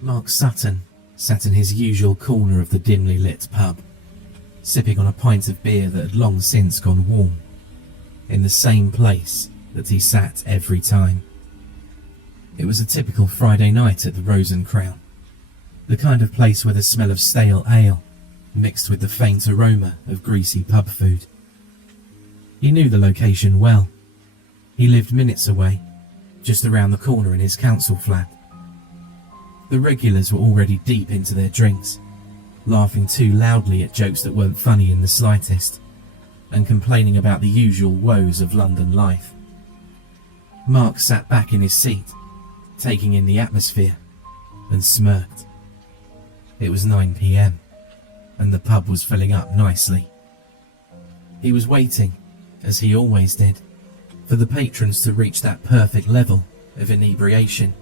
Mark Sutton sat in his usual corner of the dimly lit pub, sipping on a pint of beer that had long since gone warm, in the same place that he sat every time. It was a typical Friday night at the Rose and Crown, the kind of place where the smell of stale ale mixed with the faint aroma of greasy pub food. He knew the location well. He lived minutes away, just around the corner in his council flat. The regulars were already deep into their drinks, laughing too loudly at jokes that weren't funny in the slightest, and complaining about the usual woes of London life. Mark sat back in his seat, taking in the atmosphere, and smirked. It was 9 p.m, and the pub was filling up nicely. He was waiting, as he always did, for the patrons to reach that perfect level of inebriation,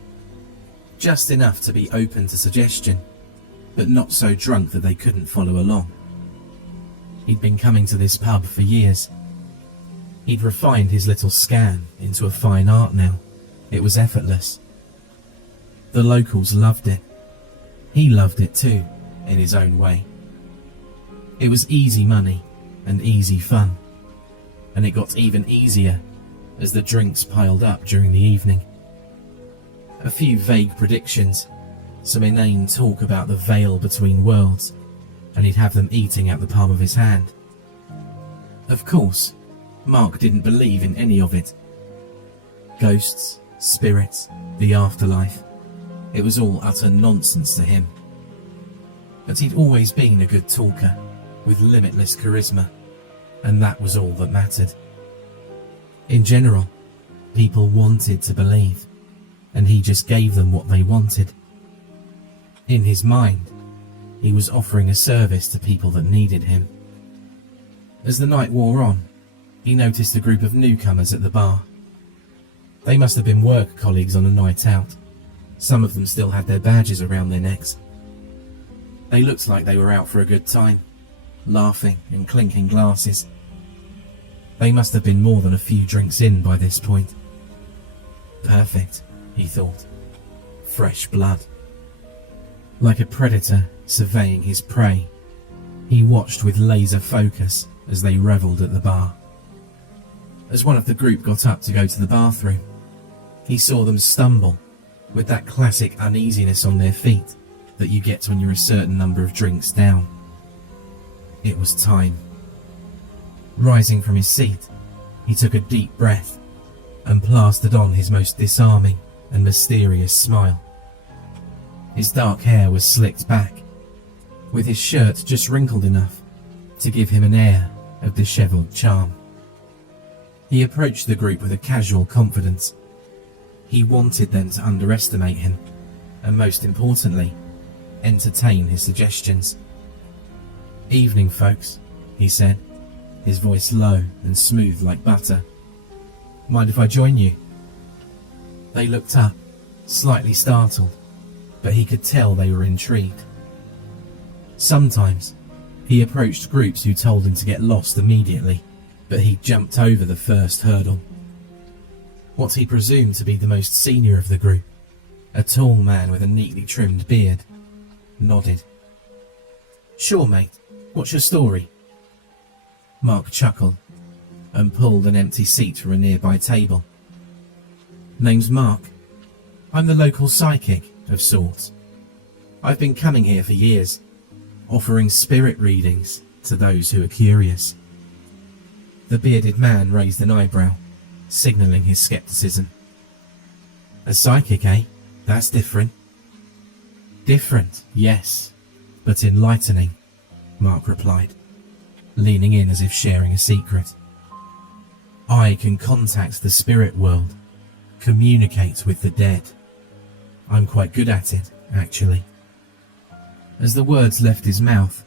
just enough to be open to suggestion, but not so drunk that they couldn't follow along. He'd been coming to this pub for years. He'd refined his little scan into a fine art now. It was effortless. The locals loved it. He loved it too, in his own way. It was easy money and easy fun, and it got even easier as the drinks piled up during the evening. A few vague predictions, some inane talk about the veil between worlds, and he'd have them eating out the palm of his hand. Of course, Mark didn't believe in any of it. Ghosts, spirits, the afterlife, it was all utter nonsense to him. But he'd always been a good talker, with limitless charisma, and that was all that mattered. In general, people wanted to believe, and he just gave them what they wanted. In his mind, he was offering a service to people that needed him. As the night wore on, he noticed a group of newcomers at the bar. They must have been work colleagues on a night out. Some of them still had their badges around their necks. They looked like they were out for a good time, laughing and clinking glasses. They must have been more than a few drinks in by this point. Perfect, he thought. Fresh blood. Like a predator surveying his prey, he watched with laser focus as they revelled at the bar. As one of the group got up to go to the bathroom, he saw them stumble, with that classic uneasiness on their feet that you get when you're a certain number of drinks down. It was time. Rising from his seat, he took a deep breath and plastered on his most disarming and mysterious smile. His dark hair was slicked back, with his shirt just wrinkled enough to give him an air of dishevelled charm. He approached the group with a casual confidence. He wanted them to underestimate him, and most importantly, entertain his suggestions. "Evening, folks," he said, his voice low and smooth like butter. "Mind if I join you?" They looked up, slightly startled, but he could tell they were intrigued. Sometimes, he approached groups who told him to get lost immediately, but he jumped over the first hurdle. What he presumed to be the most senior of the group, a tall man with a neatly trimmed beard, nodded. "Sure, mate. What's your story?" Mark chuckled and pulled an empty seat from a nearby table. "Name's Mark. I'm the local psychic, of sorts. I've been coming here for years, offering spirit readings to those who are curious." The bearded man raised an eyebrow, signalling his skepticism. "A psychic, eh? That's different." "Different, yes, but enlightening," Mark replied, leaning in as if sharing a secret. "I can contact the spirit world, communicate with the dead. I'm quite good at it, actually." As the words left his mouth,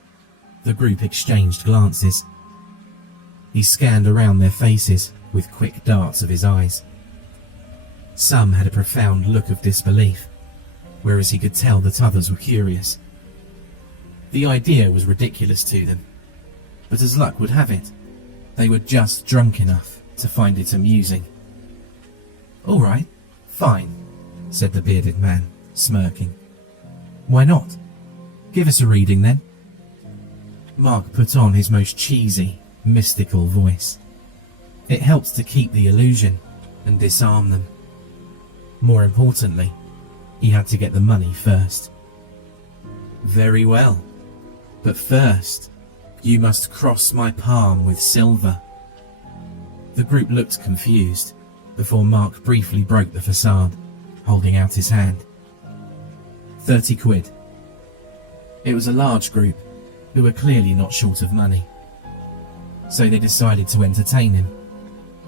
the group exchanged glances. He scanned around their faces with quick darts of his eyes. Some had a profound look of disbelief, whereas he could tell that others were curious. The idea was ridiculous to them, but as luck would have it, they were just drunk enough to find it amusing. "All right, fine," said the bearded man, smirking. Why not? Give us a reading then. Mark put on his most cheesy, mystical voice. It helped to keep the illusion and disarm them. More importantly, he had to get the money first. Very well, but first, you must cross my palm with silver. The group looked confused before Mark briefly broke the facade, holding out his hand. 30 quid. It was a large group who were clearly not short of money. So they decided to entertain him,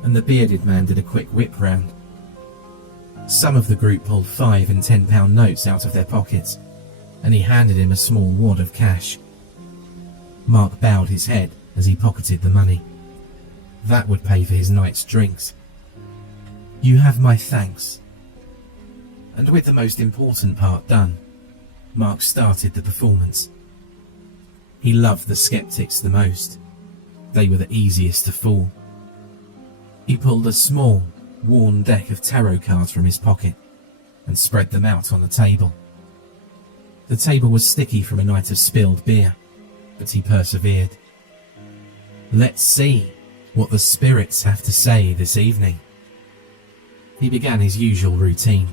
and the bearded man did a quick whip round. Some of the group pulled £5 and £10 notes out of their pockets, and he handed him a small wad of cash. Mark bowed his head as he pocketed the money. That would pay for his night's drinks. You have my thanks. And with the most important part done, Mark started the performance. He loved the skeptics the most. They were the easiest to fool. He pulled a small, worn deck of tarot cards from his pocket and spread them out on the table. The table was sticky from a night of spilled beer, but he persevered. Let's see what the spirits have to say this evening. He began his usual routine,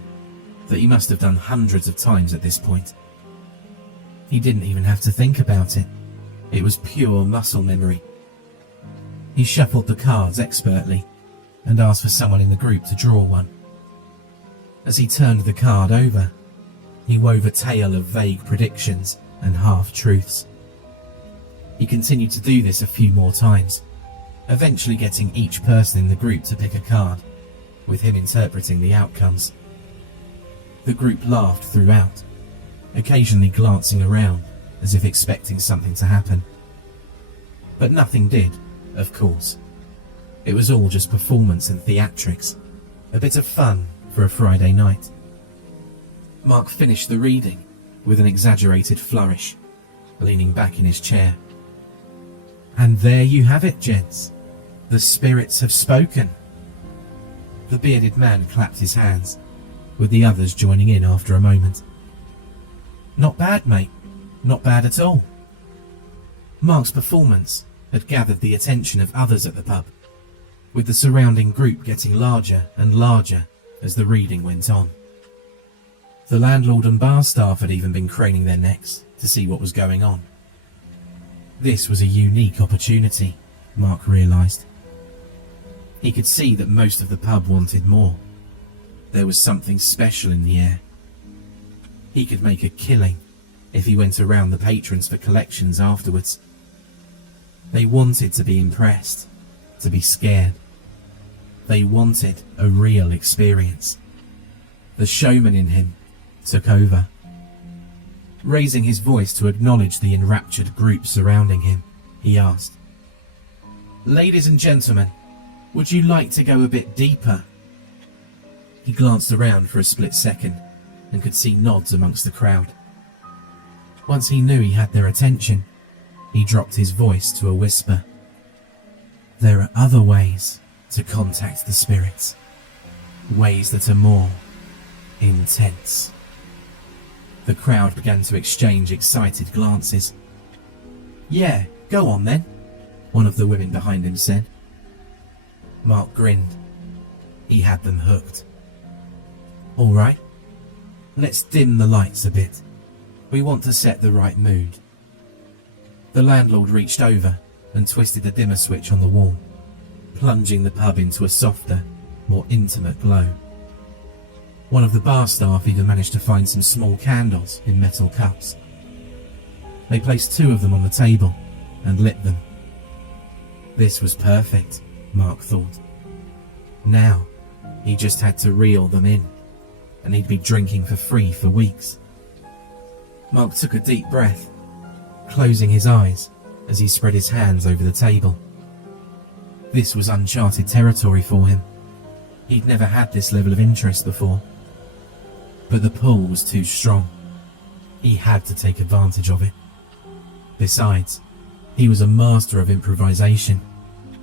that he must have done hundreds of times at this point. He didn't even have to think about it. It was pure muscle memory. He shuffled the cards expertly and asked for someone in the group to draw one. As he turned the card over, he wove a tale of vague predictions and half-truths. He continued to do this a few more times, eventually getting each person in the group to pick a card, with him interpreting the outcomes. The group laughed throughout, occasionally glancing around as if expecting something to happen. But nothing did, of course. It was all just performance and theatrics, a bit of fun for a Friday night. Mark finished the reading with an exaggerated flourish, leaning back in his chair. And there you have it, gents. The spirits have spoken. The bearded man clapped his hands, with the others joining in after a moment. Not bad, mate. Not bad at all. Mark's performance had gathered the attention of others at the pub, with the surrounding group getting larger and larger as the reading went on. The landlord and bar staff had even been craning their necks to see what was going on. This was a unique opportunity, Mark realised. He could see that most of the pub wanted more. There was something special in the air. He could make a killing if he went around the patrons for collections afterwards. They wanted to be impressed, to be scared. They wanted a real experience. The showman in him took over. Raising his voice to acknowledge the enraptured group surrounding him, he asked, "Ladies and gentlemen, would you like to go a bit deeper?" He glanced around for a split second and could see nods amongst the crowd. Once he knew he had their attention, he dropped his voice to a whisper. There are other ways to contact the spirits, ways that are more intense. The crowd began to exchange excited glances. Yeah, go on then, one of the women behind him said. Mark grinned. He had them hooked. All right, let's dim the lights a bit. We want to set the right mood. The landlord reached over and twisted the dimmer switch on the wall, plunging the pub into a softer, more intimate glow. One of the bar staff even managed to find some small candles in metal cups. They placed 2 of them on the table and lit them. This was perfect, Mark thought. Now, he just had to reel them in, and he'd be drinking for free for weeks. Mark took a deep breath, closing his eyes as he spread his hands over the table. This was uncharted territory for him. He'd never had this level of interest before. But the pull was too strong. He had to take advantage of it. Besides, he was a master of improvisation,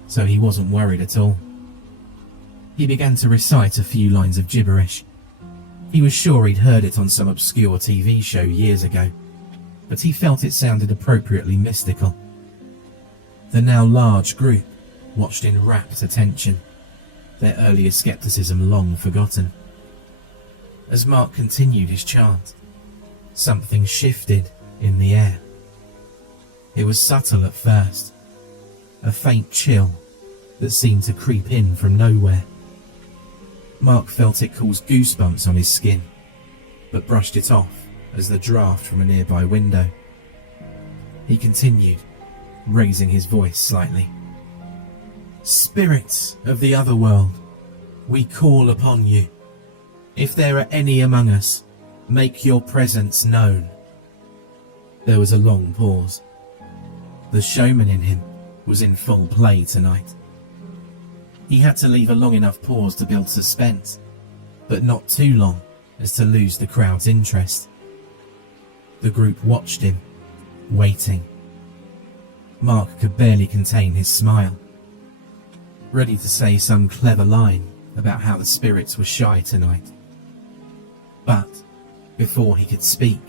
so he wasn't worried at all. He began to recite a few lines of gibberish. He was sure he'd heard it on some obscure TV show years ago, but he felt it sounded appropriately mystical. The now large group watched in rapt attention, their earlier skepticism long forgotten. As Mark continued his chant, something shifted in the air. It was subtle at first, a faint chill that seemed to creep in from nowhere. Mark felt it cause goosebumps on his skin, but brushed it off as the draft from a nearby window. He continued, raising his voice slightly. "Spirits of the other world, we call upon you. If there are any among us, make your presence known." There was a long pause. The showman in him was in full play tonight. He had to leave a long enough pause to build suspense, but not too long as to lose the crowd's interest. The group watched him, waiting. Mark could barely contain his smile, ready to say some clever line about how the spirits were shy tonight. But before he could speak,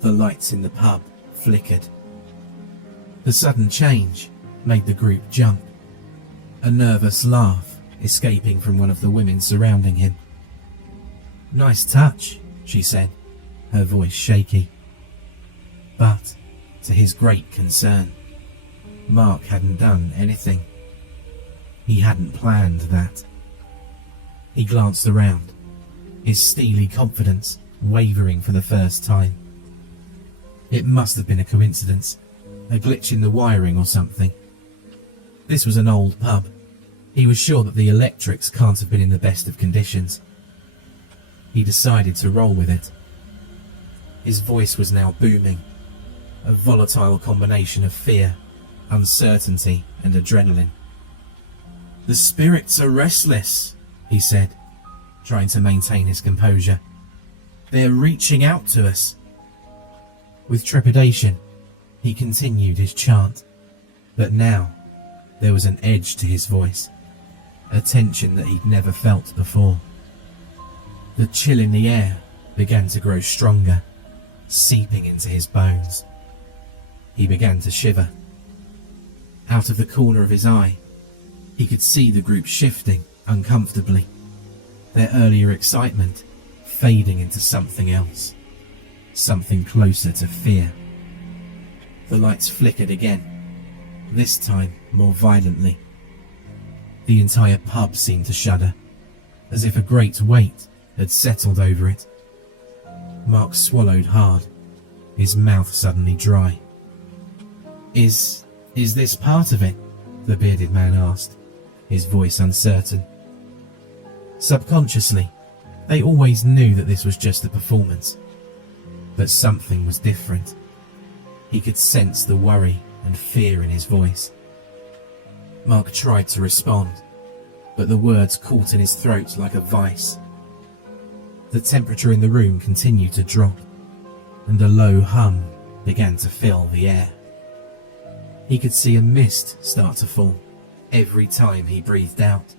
the lights in the pub flickered. The sudden change made the group jump, a nervous laugh escaping from one of the women surrounding him. "Nice touch," she said, her voice shaky. But, to his great concern, Mark hadn't done anything. He hadn't planned that. He glanced around, his steely confidence wavering for the first time. It must have been a coincidence, a glitch in the wiring or something. This was an old pub. He was sure that the electrics can't have been in the best of conditions. He decided to roll with it. His voice was now booming, a volatile combination of fear, uncertainty, and adrenaline. "The spirits are restless," he said, trying to maintain his composure. "They're reaching out to us." With trepidation, he continued his chant, but now there was an edge to his voice, a tension that he'd never felt before. The chill in the air began to grow stronger, seeping into his bones. He began to shiver. Out of the corner of his eye, he could see the group shifting uncomfortably, their earlier excitement fading into something else, something closer to fear. The lights flickered again, this time more violently. The entire pub seemed to shudder, as if a great weight had settled over it. Mark swallowed hard, his mouth suddenly dry. Is this part of it?" the bearded man asked, his voice uncertain. Subconsciously, they always knew that this was just a performance, but something was different. He could sense the worry and fear in his voice. Mark tried to respond, but the words caught in his throat like a vice. The temperature in the room continued to drop, and a low hum began to fill the air. He could see a mist start to fall every time he breathed out.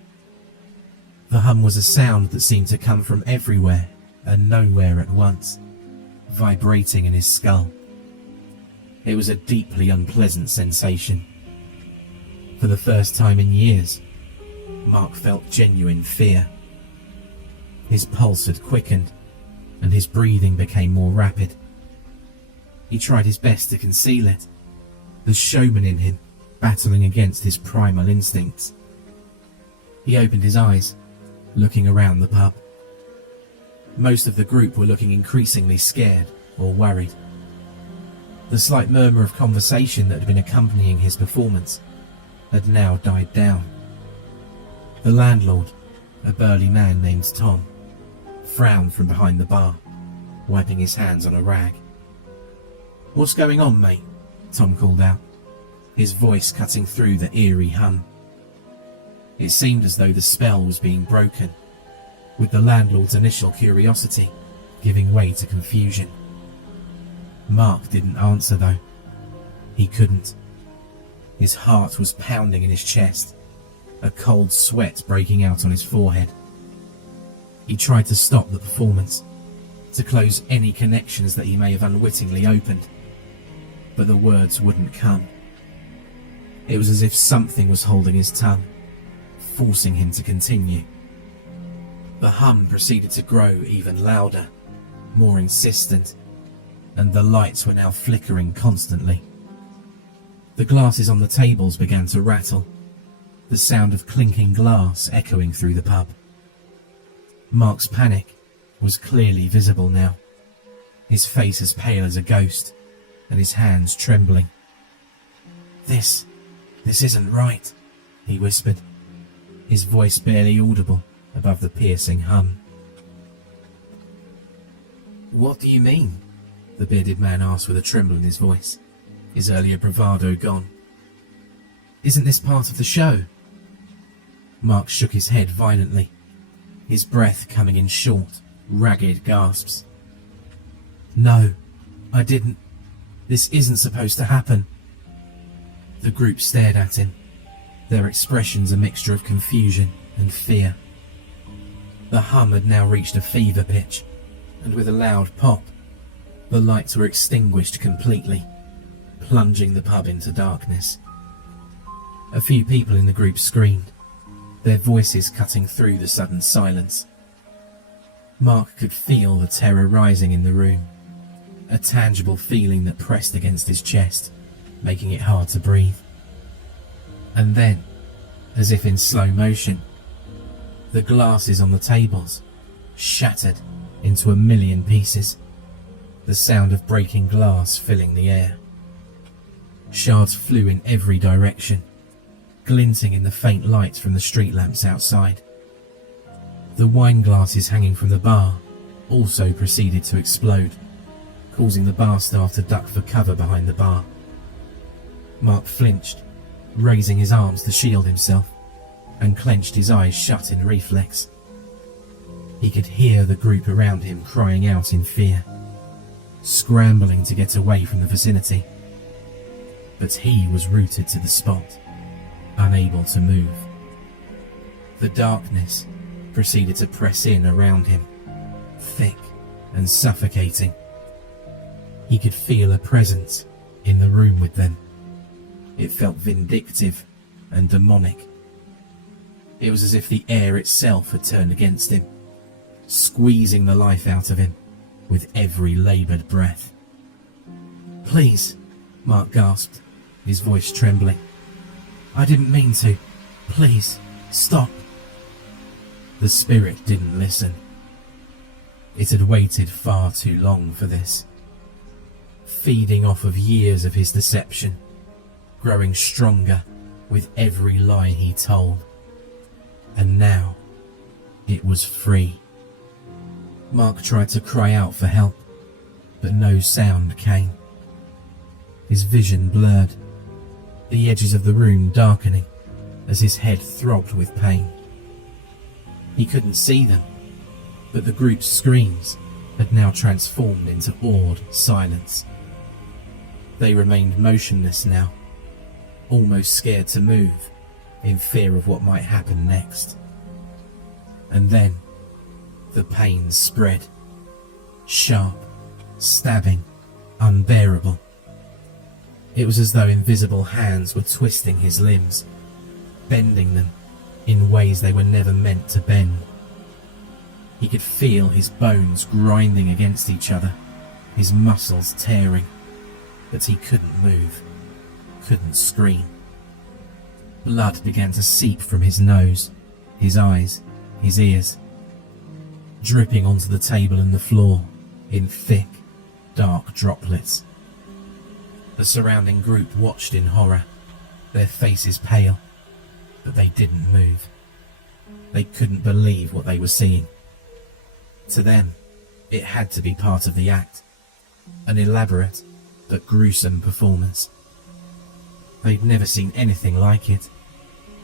The hum was a sound that seemed to come from everywhere and nowhere at once, vibrating in his skull. It was a deeply unpleasant sensation. For the first time in years, Mark felt genuine fear. His pulse had quickened, and his breathing became more rapid. He tried his best to conceal it, the showman in him battling against his primal instincts. He opened his eyes, looking around the pub. Most of the group were looking increasingly scared or worried. The slight murmur of conversation that had been accompanying his performance had now died down. The landlord, a burly man named Tom, frowned from behind the bar, wiping his hands on a rag. "What's going on, mate?" Tom called out, his voice cutting through the eerie hum. It seemed as though the spell was being broken, with the landlord's initial curiosity giving way to confusion. Mark didn't answer though. He couldn't. His heart was pounding in his chest, a cold sweat breaking out on his forehead. He tried to stop the performance, to close any connections that he may have unwittingly opened, but the words wouldn't come. It was as if something was holding his tongue, forcing him to continue. The hum proceeded to grow even louder, more insistent, and the lights were now flickering constantly. The glasses on the tables began to rattle, the sound of clinking glass echoing through the pub. Mark's panic was clearly visible now, his face as pale as a ghost, and his hands trembling. This isn't right," he whispered, his voice barely audible above the piercing hum. "What do you mean?" the bearded man asked with a tremble in his voice, his earlier bravado gone. "Isn't this part of the show?" Mark shook his head violently, his breath coming in short, ragged gasps. "No, I didn't. This isn't supposed to happen." The group stared at him, their expressions a mixture of confusion and fear. The hum had now reached a fever pitch, and with a loud pop, the lights were extinguished completely, plunging the pub into darkness. A few people in the group screamed, their voices cutting through the sudden silence. Mark could feel the terror rising in the room, a tangible feeling that pressed against his chest, making it hard to breathe. And then, as if in slow motion, the glasses on the tables shattered into a million pieces, the sound of breaking glass filling the air. Shards flew in every direction, glinting in the faint light from the street lamps outside. The wine glasses hanging from the bar also proceeded to explode, causing the bar staff to duck for cover behind the bar. Mark flinched, raising his arms to shield himself, and clenched his eyes shut in reflex. He could hear the group around him crying out in fear, scrambling to get away from the vicinity. But he was rooted to the spot, unable to move. The darkness proceeded to press in around him, thick and suffocating. He could feel a presence in the room with them. It felt vindictive and demonic. It was as if the air itself had turned against him, squeezing the life out of him with every laboured breath. "Please," Mark gasped, his voice trembling. "I didn't mean to. Please, stop." The spirit didn't listen. It had waited far too long for this, feeding off of years of his deception, growing stronger with every lie he told. And now, it was free. Mark tried to cry out for help, but no sound came. His vision blurred, the edges of the room darkening as his head throbbed with pain. He couldn't see them, but the group's screams had now transformed into awed silence. They remained motionless now, almost scared to move, in fear of what might happen next. And then, the pain spread, sharp, stabbing, unbearable. It was as though invisible hands were twisting his limbs, bending them in ways they were never meant to bend. He could feel his bones grinding against each other, his muscles tearing, but he couldn't move, couldn't scream. Blood began to seep from his nose, his eyes, his ears, dripping onto the table and the floor in thick, dark droplets. The surrounding group watched in horror, their faces pale, but they didn't move. They couldn't believe what they were seeing. To them, it had to be part of the act, an elaborate but gruesome performance. They'd never seen anything like it.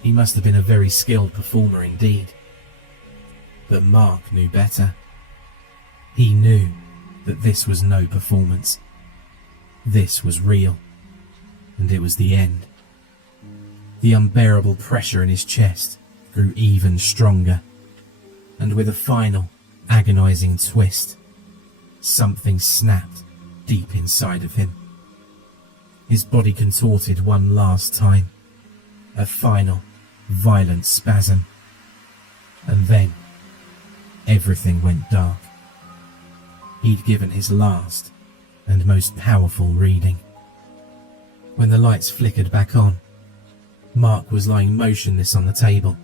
He must have been a very skilled performer indeed. But Mark knew better. He knew that this was no performance. This was real, and it was the end. The unbearable pressure in his chest grew even stronger, and with a final, agonizing twist, something snapped deep inside of him. His body contorted one last time, a final, violent spasm, and then everything went dark. He'd given his last and most powerful reading. When the lights flickered back on, Mark was lying motionless on the table,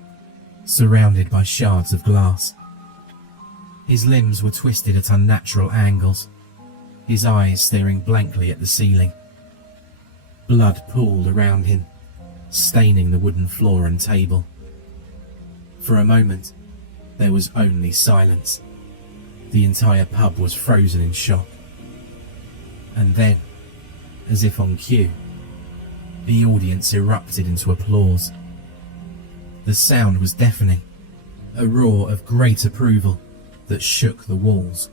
surrounded by shards of glass. His limbs were twisted at unnatural angles, his eyes staring blankly at the ceiling. Blood pooled around him, staining the wooden floor and table. For a moment, there was only silence. The entire pub was frozen in shock. And then, as if on cue, the audience erupted into applause. The sound was deafening, a roar of great approval that shook the walls.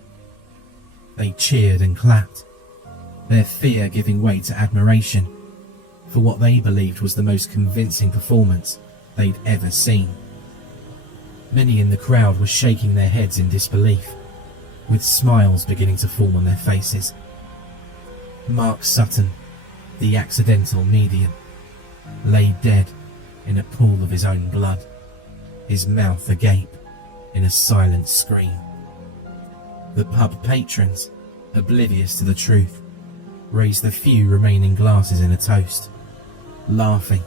They cheered and clapped, their fear giving way to admiration for what they believed was the most convincing performance they'd ever seen. Many in the crowd were shaking their heads in disbelief, with smiles beginning to form on their faces. Mark Sutton, the accidental medium, lay dead in a pool of his own blood, his mouth agape in a silent scream. The pub patrons, oblivious to the truth, raised the few remaining glasses in a toast, laughing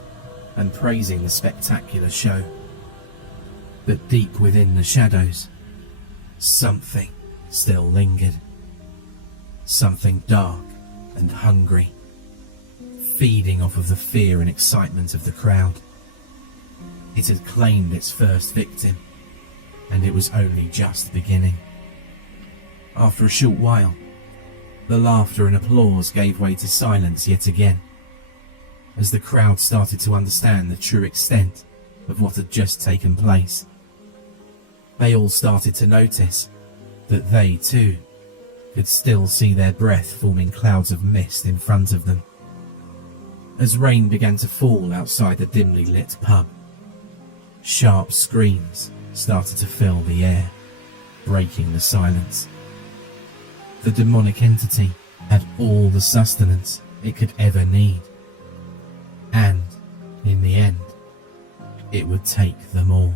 and praising the spectacular show. But deep within the shadows, something still lingered. Something dark and hungry, feeding off of the fear and excitement of the crowd. It had claimed its first victim, and it was only just beginning. After a short while, the laughter and applause gave way to silence yet again, as the crowd started to understand the true extent of what had just taken place. They all started to notice that they too could still see their breath forming clouds of mist in front of them. As rain began to fall outside the dimly lit pub, sharp screams started to fill the air, breaking the silence. The demonic entity had all the sustenance it could ever need, and, in the end, it would take them all.